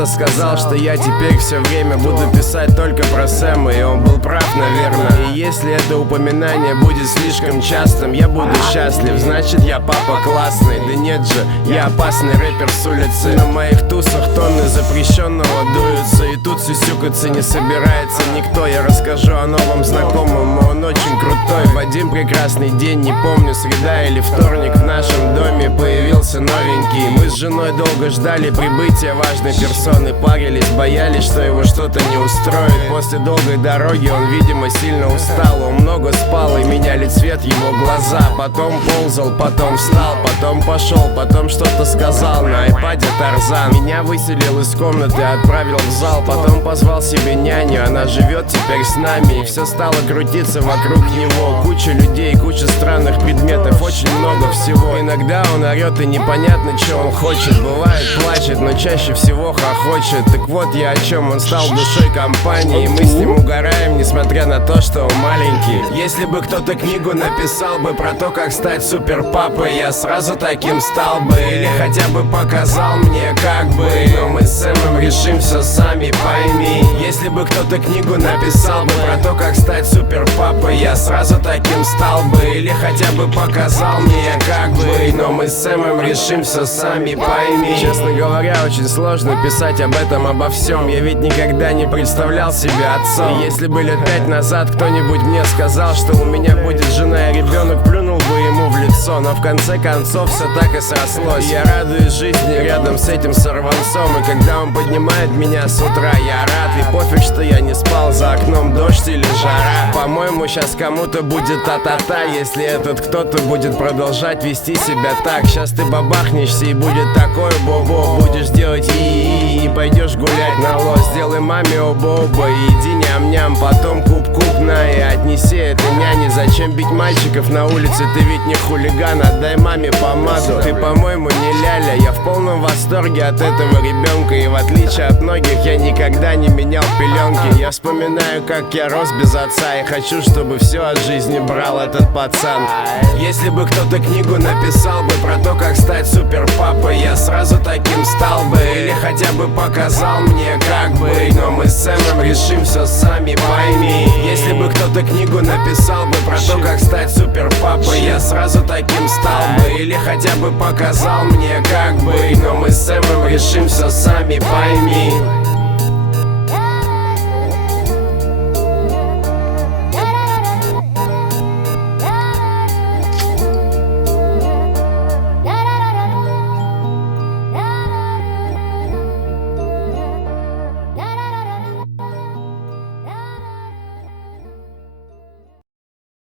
кто-то сказал, что я теперь все время буду писать только про Сэма, и он был прав, наверное. И если это упоминание будет слишком частым, я буду счастлив, значит я папа классный. Да нет же, я опасный рэпер с улицы. На моих тусах тонны запрещенного дуются, и тут сюсюкаться не собирается никто. Я расскажу о новом знакомом, он очень крутой. В один прекрасный день, не помню, среда или вторник, в нашем доме появился новенький. Мы с женой долго ждали прибытия важной персоны, парились, боялись, что его что-то не устроит. После долгой дороги он, видимо, сильно устал. Он много спал, и меняли цвет его глаза. Потом ползал, потом встал, потом пошел, потом что-то сказал на айпаде Тарзан. Меня выселил из комнаты, отправил в зал, потом позвал себе няню, она живет теперь с нами. И все стало крутиться вокруг него. Куча людей, куча странных предметов, очень много всего. Иногда он орет, и непонятно, что он хочет. Бывает плачет, но чаще всего хохочет. Так вот я о чем, он стал душой компании. Мы с ним угораем, несмотря на то, что он маленький. Если бы кто-то книгу написал бы про то, как стать супер папой, я сразу таким стал бы. Или хотя бы показал мне, как бы. Но мы с Сэмом решим все сами, пойми. Если бы кто-то книгу написал бы про то, как стать супер папой, я сразу таким стал бы. Или хотя бы показал мне, как бы. Но мы с Сэмом решим все сами, пойми. Честно говоря, очень сложно писать об этом, обо всем. Я ведь никогда не представлял себя отцом. И если бы лет 5 назад кто-нибудь мне сказал, что у меня будет жена и ребенок, плюнул бы ему в лицо. Но в конце концов все так и срослось. Я радуюсь жизни рядом с этим сорванцом. И когда он поднимает меня с утра, я рад. И пофиг, что я не спал, за окном дождь или жара. По-моему, сейчас кому-то будет та-та-та, если этот кто-то будет продолжать вести себя так. Сейчас ты бабахнешься и будет такое бобо. Будешь делать и пойдешь гулять на лос. Сделай маме оба-оба и иди ням-ням. Потом куп-куп на и отнеси это няне. Зачем бить мальчиков на улице? Ты ведь не хулиган, отдай маме помаду. Ты, по-моему, не ляля. Я в полном восторге от этого ребенка. И в отличие от многих, я никогда не менял пеленки. Я вспоминаю, как я рос без отца, и хочу, чтобы все от жизни брал этот пацан. Если бы кто-то книгу написал бы про то, как стать супер папой, я сразу таким стал бы. Или хотя бы показал мне, как бы. Но мы с Сэмом решим все сами, пойми. Если бы кто-то книгу написал бы про то, как стать супер папой, я сразу таким стал бы. Или хотя бы показал мне, как бы. Но мы с Сэмом решим все сами, пойми.